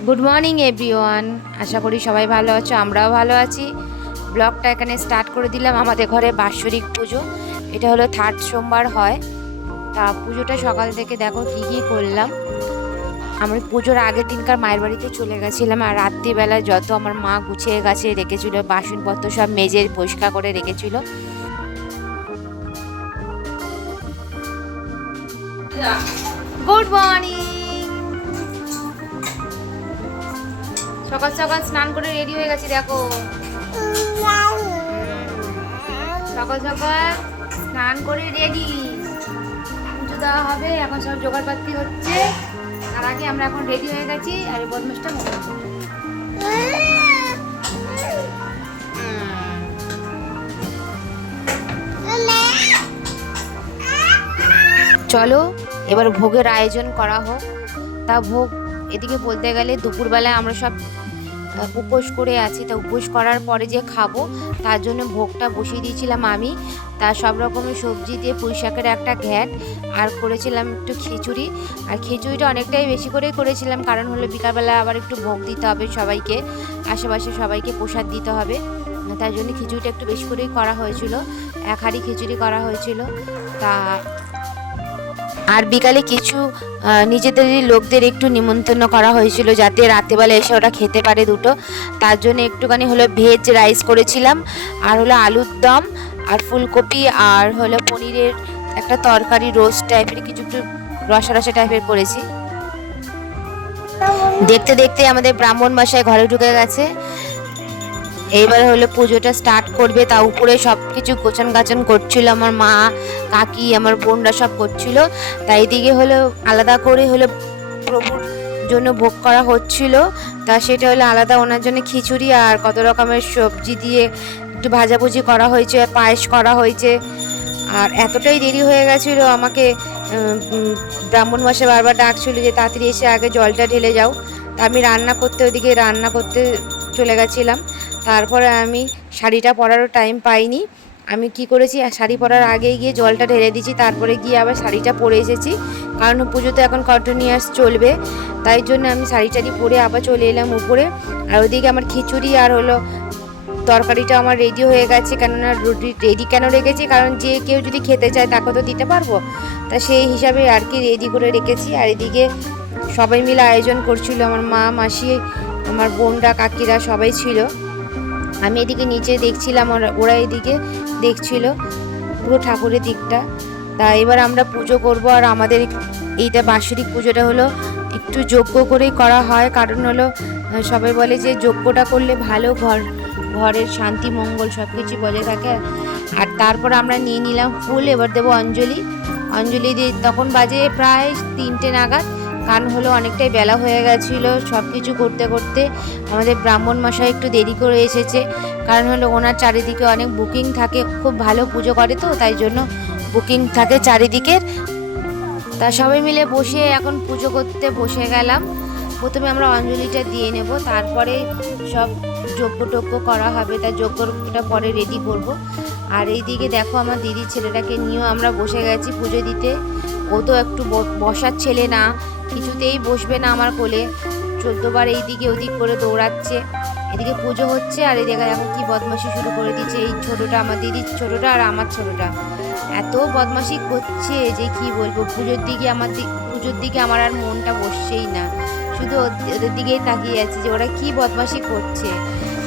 Good morning everyone, আশা করি সবাই ভালো আছো, আমরাও ভালো আছি। ব্লগটা এখানে স্টার্ট করে দিলাম। আমাদের ঘরে বাৎসরিক পুজো, এটা হলো 3rd সোমবার হয়। তা পুজোটা সকাল থেকে দেখো কী করলাম। আমি পুজোর আগের দিনকার মায়ের বাড়িতে চলে গেছিলাম, আর রাত্রিবেলা যত আমার মা গুছিয়ে গাছে রেখেছিল, বাসনপত্র সব মেজে পরিষ্কার করে রেখেছিল। Good morning. সকাল সকাল স্নান করে রেডি হয়ে গেছি, দেখো সকাল সকাল স্নান করে রেডি, পুজো দেওয়া হবে। এখন সব জোগাড়পাতি হচ্ছে, তার আগে আমরা এখন রেডি হয়ে গেছি। আর এই বদমাসটা চলো এবার ভোগের আয়োজন করা হোক। তা ভোগ এদিকে বলতে গেলে দুপুরবেলায় আমরা সব উপোস করে আছি, তা উপোস করার পরে যে খাবো তার জন্য ভোগটা বসিয়ে দিয়েছিলাম আমি। তা সব রকমের সবজি দিয়ে পুঁই শাকের একটা ঘ্যাট, আর করেছিলাম একটু খিচুড়ি। আর খিচুড়িটা অনেকটাই বেশি করেই করেছিলাম, কারণ হলো বিকালবেলা আবার একটু ভোগ দিতে হবে সবাইকে, আশেপাশে সবাইকে প্রসাদ দিতে হবে। তার জন্য খিচুড়িটা একটু বেশি করেই করা হয়েছিল, 1 হাঁড়ি খিচুড়ি করা হয়েছিল। তা আর বিকালে কিছু নিজেদের লোকদের একটু নিমন্ত্রণ করা হয়েছিল, যাতে রাত্রেবেলা এসে ওরা খেতে পারে দুটো। তার জন্য একটুখানি হলো ভেজ রাইস করেছিলাম, আর হলো আলুর দম, আর ফুলকপি, আর হলো পনিরের একটা তরকারি, রোস্ট টাইপের কিছু একটু রসা রসা টাইপের করেছি। দেখতে দেখতে আমাদের ব্রাহ্মণ মশাই ঘরে ঢুকে গেছে। এইবার হলো পুজোটা স্টার্ট করবে। তা উপরে সব কিছু গোছান গাছন করছিল আমার মা, কাকি, আমার বোনরা সব করছিল। তাই এদিকে হলো আলাদা করে হলো প্রভুর জন্য ভোগ করা হচ্ছিল। তা সেটা হলো আলাদা ওনার জন্য খিচুড়ি আর কত রকমের সবজি দিয়ে একটু ভাজাভুজি করা হয়েছে, পায়েস করা হয়েছে। আর এতটাই দেরি হয়ে গেছিলো, আমাকে ব্রাহ্মণ মশাই বারবার ডাকছিল যে তাড়াতাড়ি এসে আগে জলটা ঢেলে যাও। তা আমি ওদিকে রান্না করতে চলে গেছিলাম। তারপরে আমি শাড়িটা পরারও টাইম পাইনি। আমি কি করেছি, শাড়ি পরার আগেই গিয়ে জলটা ঢেলে দিয়েছি, তারপরে গিয়ে আবার শাড়িটা পরে এসেছি, কারণ পুজোতে এখন কন্টিনিউয়াস চলবে। তাই জন্য আমি শাড়ি পরে আবার চলে এলাম উপরে। আর ওদিকে আমার খিচুড়ি আর হলো তরকারিটা আমার রেডি হয়ে গেছে। কেননা রেডি কেন রেখেছি, কারণ যে কেউ যদি খেতে চায় তাকে তো দিতে পারবো, তা সেই হিসাবে আর কি রেডি করে রেখেছি। আর এদিকে সবাই মিলে আয়োজন করছিল, আমার মা, মাসি, আমার বোনরা, কাকিরা সবাই ছিল। আমি এদিকে নিচে দেখছিলাম, ওরা এদিকে দেখছিল পুরো ঠাকুরের দিকটা। তা এবার আমরা পুজো করব। আর আমাদের এইটা বাৎসরিক পুজোটা হলো একটু যজ্ঞ করেই করা হয়, কারণ হলো সবাই বলে যে যজ্ঞটা করলে ভালো, ঘরের শান্তি মঙ্গল সব কিছু বলে থাকে। আর তারপর আমরা নিয়ে নিলাম ফুল, এবার দেবো অঞ্জলি দিয়ে। তখন বাজে প্রায় 3টে নাগাদ, কারণ হলো অনেকটাই বেলা হয়ে গেছিলো সব কিছু করতে করতে। আমাদের ব্রাহ্মণ মশাই একটু দেরি করে এসেছে, কারণ হলো ওনার চারিদিকে অনেক বুকিং থাকে, খুব ভালো পুজো করে তো, তাই জন্য বুকিং থাকে চারিদিকের। তা সবাই মিলে বসে এখন পুজো করতে বসে গেলাম। প্রথমে আমরা অঞ্জলিটা দিয়ে নেব, তারপরে সব যজ্ঞ করা হবে। তা যজ্ঞটা পরে রেডি করব। আর এইদিকে দেখো আমার দিদির ছেলেটাকে নিয়েও আমরা বসে গেছি পুজো দিতে। ও তো একটু বসার ছেলে না, কিছুতেই বসবে না আমার কোলে, 14বার এইদিকে ওদিক করে দৌড়াচ্ছে। এদিকে পুজো হচ্ছে, আর এদিকে দেখো কি বদমাশি শুরু করে দিচ্ছে এই ছোটোটা, আমার দিদির ছোটোটা আর আমার ছোটোটা। এত বদমাশি করছে যে কি বলবো। পুজোর দিকে আমার আর মনটা বসছেই না, শুধু ওদের দিকেই তাকিয়ে আছে যে ওরা কি বদমাশি করছে।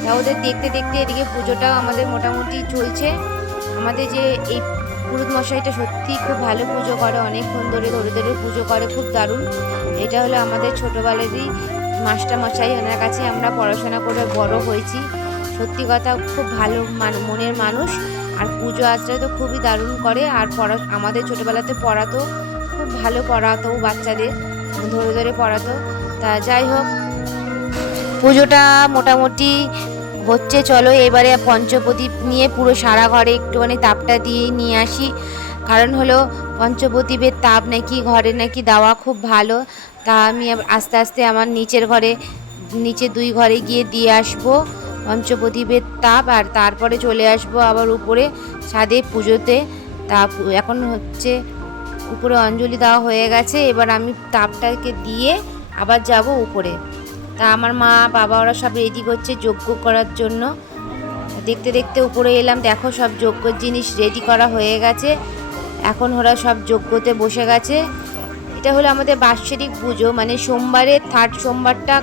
তা ওদের দেখতে দেখতে এদিকে পুজোটাও আমাদের মোটামুটি চলছে। আমাদের যে এই পুরোহিত মশাইটা সত্যি খুব ভালো পুজো করে, অনেকক্ষণ ধরে ধরে পুজো করে, খুব দারুণ। এটা হলো আমাদের ছোটোবেলারই মাস্টার মশাই, ওনার কাছে আমরা পড়াশোনা করে বড় হয়েছি। সত্যি কথা খুব ভালো মনের মানুষ, আর পুজো আচরা তো খুবই দারুণ করে। আর আমাদের ছোটোবেলাতে পড়াতো, খুব ভালো পড়াতো, বাচ্চাদের ধরে ধরে পড়াতো। তা যাই হোক, পুজোটা মোটামুটি হচ্ছে। চলো এবারে পঞ্চপ্রদীপ নিয়ে পুরো সারা ঘরে একটুখানি তাপটা দিয়ে নিয়ে আসি, কারণ হলো পঞ্চপ্রদীপের তাপ নাকি ঘরে নাকি দেওয়া খুব ভালো। তা আমি আস্তে আস্তে আমার নিচে 2 ঘরে গিয়ে দিয়ে আসবো পঞ্চপ্রদীপের তাপ, আর তারপরে চলে আসবো আবার উপরে ছাদে পুজোতে। তা এখন হচ্ছে উপরে অঞ্জলি দেওয়া হয়ে গেছে, এবার আমি তাপটাকে দিয়ে আবার যাব উপরে। তা আমার মা বাবা ওরা সব রেডি করছে যজ্ঞ করার জন্য। দেখতে দেখতে উপরে এলাম, দেখো সব যজ্ঞর জিনিস রেডি করা হয়ে গেছে। এখন ওরা সব যজ্ঞতে বসে গেছে। এটা হলো আমাদের বাৎসরিক পুজো, মানে সোমবারের 3rd সোমবারটা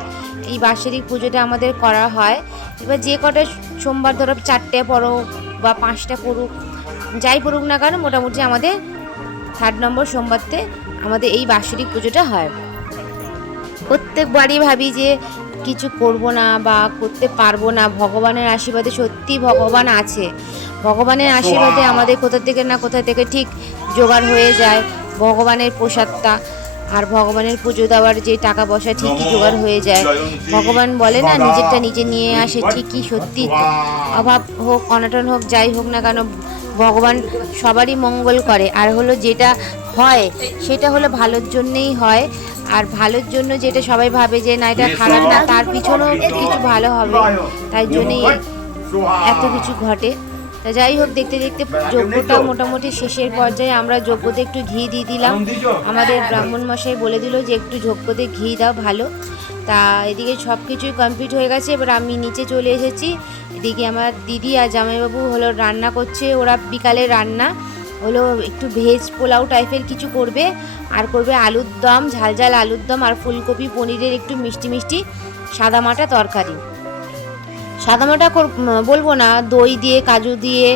এই বাৎসরিক পুজোটা আমাদের করা হয়। এবার যে কটা সোমবার ধরো 4টে পড়ুক বা 5টা পড়ুক, যাই পড়ুক না কেন, মোটামুটি আমাদের 3rd নম্বর সোমবারতে আমাদের এই বাৎসরিক পুজোটা হয়। প্রত্যেকবারই ভাবি যে কিছু করব না বা করতে পারবো না, ভগবানের আশীর্বাদে সত্যি ভগবান আছে। ভগবানের আশীর্বাদে আমাদের কোথা থেকে না কোথা থেকে ঠিক জোগাড় হয়ে যায় ভগবানের প্রসাদটা, আর ভগবানের পুজো দেওয়ার যে টাকা পয়সা ঠিকই জোগাড় হয়ে যায়। ভগবান বলে না, নিজেরটা নিজে নিয়ে আসে, ঠিকই সত্যি। অভাব হোক অনটন হোক যাই হোক না কেন, ভগবান সবারই মঙ্গল করে। আর হলো যেটা হয় সেটা হলো ভালোর জন্যেই হয়। আর ভালোর জন্য যেটা সবাই ভাবে যে না এটা খারাপ না, তার পিছনেও কিছু ভালো হবে, তাই জন্যই এত কিছু ঘটে। তা যাই হোক, দেখতে দেখতে যজ্ঞটা মোটামুটি শেষের পর্যায়ে। আমরা যজ্ঞতে একটু ঘি দিয়ে দিলাম। আমাদের ব্রাহ্মণ মশাই বলে দিল যে একটু যজ্ঞতে ঘি দাও ভালো। তা এদিকে সব কিছুই কমপ্লিট হয়ে গেছে। এবার আমি নিচে চলে এসেছি। এদিকে আমার দিদি আর জামাইবাবু হলো রান্না করছে। ওরা বিকালে রান্না হলো একটু ভেজ পোলাও টাইপের কিছু করবে, আর করবে আলুর দম, ঝাল ঝাল আলুর দম, আর ফুলকপি পনিরের একটু মিষ্টি মিষ্টি সাদামাটা তরকারি। সাদামাটা বলবো না, দই দিয়ে, কাজু দিয়ে,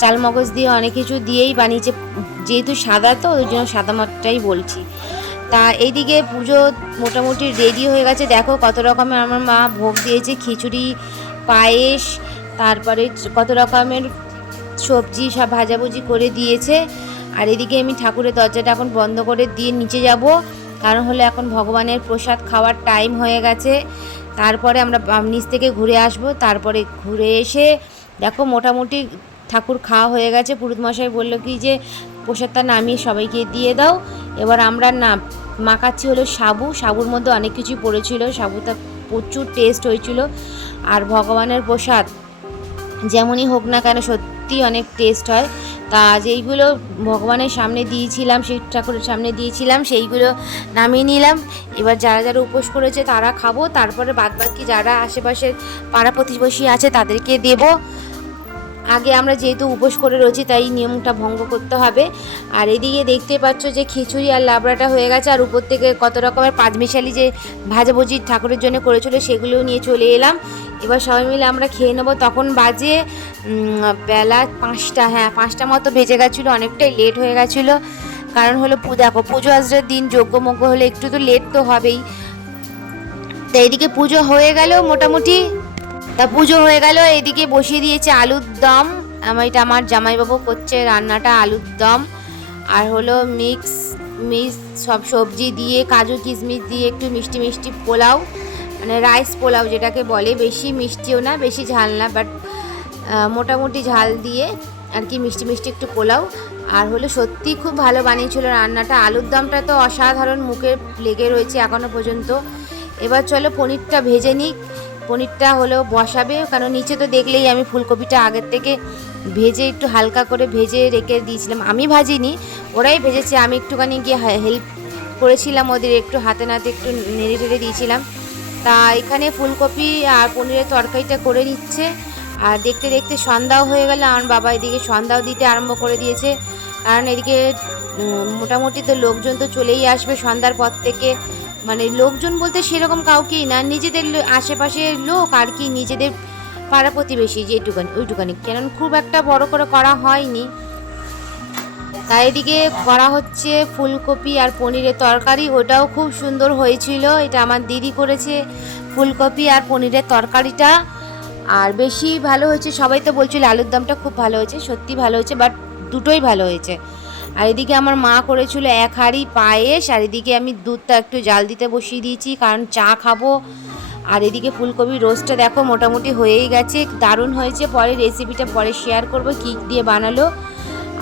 চালমগজ দিয়ে, অনেক কিছু দিয়েই বানিয়েছে। যেহেতু সাদা তো ওই জন্য সাদামাটাই বলছি। তা এইদিকে পুজো মোটামুটি রেডি হয়ে গেছে। দেখো কত রকমের আমার মা ভোগ দিয়েছে, খিচুড়ি, পায়েস, তারপরে কত রকমের সবজি সব ভাজাভুজি করে দিয়েছে। আর এদিকে আমি ঠাকুরের দরজাটা এখন বন্ধ করে দিয়ে নিচে যাব, কারণ হলো এখন ভগবানের প্রসাদ খাওয়ার টাইম হয়ে গেছে। তারপরে আমরা নিচ থেকে ঘুরে আসব। তারপরে ঘুরে এসে দেখো মোটামুটি ঠাকুর খাওয়া হয়ে গেছে। পুরোহিতমশাই বললো কি যে প্রসাদটা নামিয়ে সবাইকে দিয়ে দাও। এবার আমরা না মাখাচ্ছি হলো সাবুর মধ্যে অনেক কিছু পড়েছিল, সাবুটা প্রচুর টেস্ট হয়েছিল। আর ভগবানের প্রসাদ যেমনই হোক না কেন সত্যি অনেক টেস্ট হয়। তা যেইগুলো ভগবানের সামনে দিয়েছিলাম, শিব ঠাকুরের সামনে দিয়েছিলাম, সেইগুলো নামিয়ে নিলাম। এবার যারা যারা উপোস করেছে তারা খাবো, তারপরে বাদবাকি যারা আশেপাশের পাড়া প্রতিবেশী আছে তাদেরকে দেব। আগে আমরা যেহেতু উপোস করে রয়েছি তাই নিয়মটা ভঙ্গ করতে হবে। আর এদিকে দেখতে পাচ্ছ যে খিচুড়ি আর লাবড়াটা হয়ে গেছে, আর উপর থেকে কত রকমের পাঁচমিশালি যে ভাজাভুজি ঠাকুরের জন্য করেছিল সেগুলোও নিয়ে চলে এলাম। এবার সবাই মিলে আমরা খেয়ে নেবো। তখন বাজে বেলা 5টা, হ্যাঁ 5টা মতো বেজে গেছিলো, অনেকটাই লেট হয়ে গেছিলো। কারণ হলো দেখো পুজো আজকের দিন যজ্ঞমজ্ঞ হলে একটু তো লেট তো হবেই। তো এইদিকে পুজো হয়ে গেল মোটামুটি। তা পুজো হয়ে গেল, এদিকে বসিয়ে দিয়েছে আলুর দম। এটা আমার জামাইবাবু করছে রান্নাটা, আলুর দম আর হলো মিক্স সব সবজি দিয়ে, কাজু কিশমিশ দিয়ে একটু মিষ্টি মিষ্টি পোলাও, মানে রাইস পোলাও যেটাকে বলে, বেশি মিষ্টিও না বেশি ঝাল না, বাট মোটামুটি ঝাল দিয়ে আর কি, মিষ্টি মিষ্টি একটু পোলাও। আর হলো সত্যি খুব ভালো বানিয়েছিল রান্নাটা। আলুর দমটা তো অসাধারণ, মুখে লেগে রয়েছে এখনও পর্যন্ত। এবার চলো পনিরটা ভেজে নিই। পনিরটা হলো বসাবে, কারণ নিচে তো দেখলেই আমি ফুলকপিটা আগের থেকে ভেজে একটু হালকা করে ভেজে রেখে দিয়েছিলাম। আমি ভাজিনি, ওরাই ভেজেছে, আমি একটুখানি গিয়ে হেল্প করেছিলাম ওদের, একটু হাতে নাতে একটু নেড়ে টেড়ে দিয়েছিলাম। তা এখানে ফুলকপি আর পনিরের তরকারিটা করে নিচ্ছে। আর দেখতে দেখতে সন্ধ্যাও হয়ে গেল। আমার বাবা এদিকে সন্ধ্যাও দিতে আরম্ভ করে দিয়েছে, কারণ এদিকে মোটামুটি তো লোকজন তো চলেই আসবে সন্ধ্যার পর থেকে। মানে লোকজন বলতে সেরকম কাউকেই না, নিজেদের আশেপাশের লোক আর কি, নিজেদের পাড়া প্রতিবেশী যেটুকানি ওইটুকানি, কেন খুব একটা বড় করে করা হয়নি। তাই এদিকে করা হচ্ছে ফুলকপি আর পনিরের তরকারি, ওটাও খুব সুন্দর হয়েছিল। এটা আমার দিদি করেছে ফুলকপি আর পনিরের তরকারিটা, আর বেশি ভালো হয়েছে। সবাই তো বলছিল আলুর দমটা খুব ভালো হয়েছে, সত্যি ভালো হয়েছে, বাট দুটোই ভালো হয়েছে। আর এদিকে আমার মা করেছিল 1 হাঁড়ি পায়েস, আর এদিকে আমি দুধটা একটু জাল দিতে বসিয়ে দিয়েছি কারণ চা খাবো। আর এদিকে ফুলকপি রোস্টটা দেখো মোটামুটি হয়েই গেছে, দারুণ হয়েছে। পরে রেসিপিটা পরে শেয়ার করব কী দিয়ে বানালো।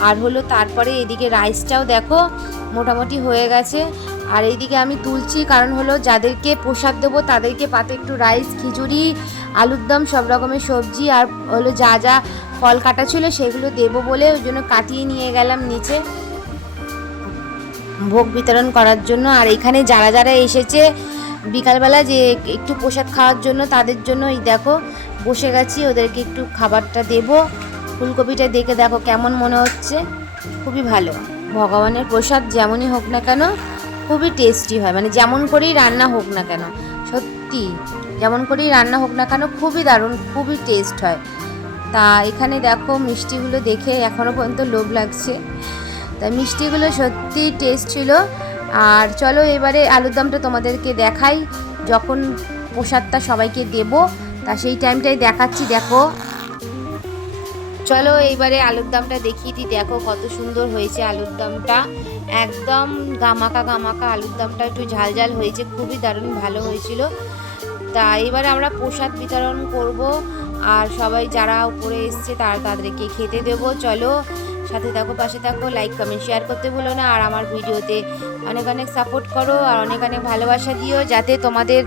আর হলো তারপরে এদিকে রাইসটাও দেখো মোটামুটি হয়ে গেছে। আর এইদিকে আমি তুলছি, কারণ হলো যাদেরকে প্রসাদ দেবো তাদেরকে পাতে একটু রাইস, খিচুড়ি, আলুর দম, সব রকমের সবজি আর হলো যা যা ফল কাটা ছিল সেগুলো দেবো বলে ওই জন্য কাটিয়ে নিয়ে গেলাম নিচে ভোগ বিতরণ করার জন্য। আর এখানে যারা যারা এসেছে বিকালবেলা যে একটু প্রসাদ খাওয়ার জন্য তাদের জন্য এই দেখো বসে গেছি, ওদেরকে একটু খাবারটা দেব। ফুলকপিটা দেখে দেখো কেমন মনে হচ্ছে, খুবই ভালো। ভগবানের প্রসাদ যেমনই হোক না কেন খুবই টেস্টি হয়, মানে যেমন করেই রান্না হোক না কেন, সত্যি যেমন করেই রান্না হোক না কেন খুবই দারুণ, খুবই টেস্ট হয়। তা এখানে দেখো মিষ্টিগুলো দেখে এখনও পর্যন্ত লোভ লাগছে, তা মিষ্টিগুলো সত্যি টেস্ট ছিল। আর চলো এবারে আলুর দমটা তোমাদেরকে দেখাই, যখন প্রসাদটা সবাইকে দেব তা সেই টাইমটাই দেখাচ্ছি। দেখো চলো এইবারে আলুর দমটা দেখিয়ে দিই, দেখো কত সুন্দর হয়েছে আলুর দমটা, একদম গামাকা গামাকা আলুর দমটা, একটু ঝাল ঝাল হয়েছে, খুবই দারুণ ভালো হয়েছিল। তা এবারে আমরা প্রসাদ বিতরণ করব, আর সবাই যারা উপরে এসছে তাদেরকে খেতে দেবো। চলো সাথে থাকো, পাশে থাকো, লাইক কমেন্ট শেয়ার করতে ভুলো না, আর আমার ভিডিওতে অনেক অনেক সাপোর্ট করো আর অনেক অনেক ভালোবাসা দিও, যাতে তোমাদের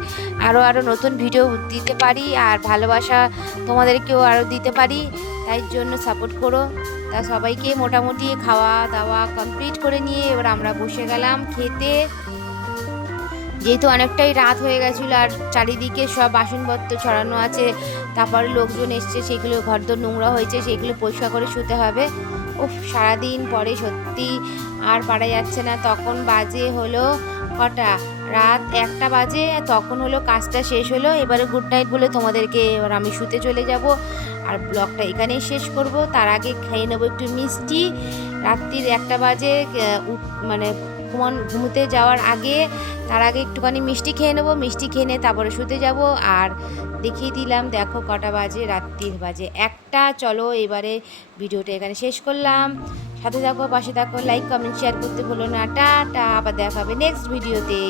আরও নতুন ভিডিও দিতে পারি আর ভালোবাসা তোমাদেরকেও আরও দিতে পারি, তাই জন্য সাপোর্ট করো। তা সবাইকে মোটামুটি খাওয়া দাওয়া কমপ্লিট করে নিয়ে এবার আমরা বসে গেলাম খেতে, যেহেতু অনেকটাই রাত হয়ে গেছিলো আর চারিদিকে সব বাসনপত্র ছড়ানো আছে, তারপর লোকজন এসছে, সেগুলো ঘরদোর নোংরা হয়েছে, সেগুলো পরিষ্কার করে শুতে হবে। উফ, সারাদিন পরে সত্যি আর পারা যাচ্ছে না। তখন বাজে হলো কটা, রাত 1টা বাজে, তখন হলো কাজটা শেষ হলো। এবারে গুড নাইট বলে তোমাদেরকে এবার আমি শুতে চলে যাব আর ব্লগটা এখানেই শেষ করব। তার আগে খেয়ে নেবো একটু মিষ্টি, রাত্রির 1টা বাজে, মানে ঘুমোতে যাওয়ার আগে, তার আগে একটুখানি মিষ্টি খেয়ে নেবো, মিষ্টি খেয়ে নিয়ে তারপরে শুতে যাব। আর দেখিয়ে দিলাম দেখো কটা বাজে, রাত্রির বাজে 1টা। চলো এবারে ভিডিওটা এখানে শেষ করলাম, সাথে থাকো, পাশে থাকো, লাইক কমেন্ট শেয়ার করতে ভুলো না। টাটা, আবার দেখা হবে নেক্সট ভিডিওতে।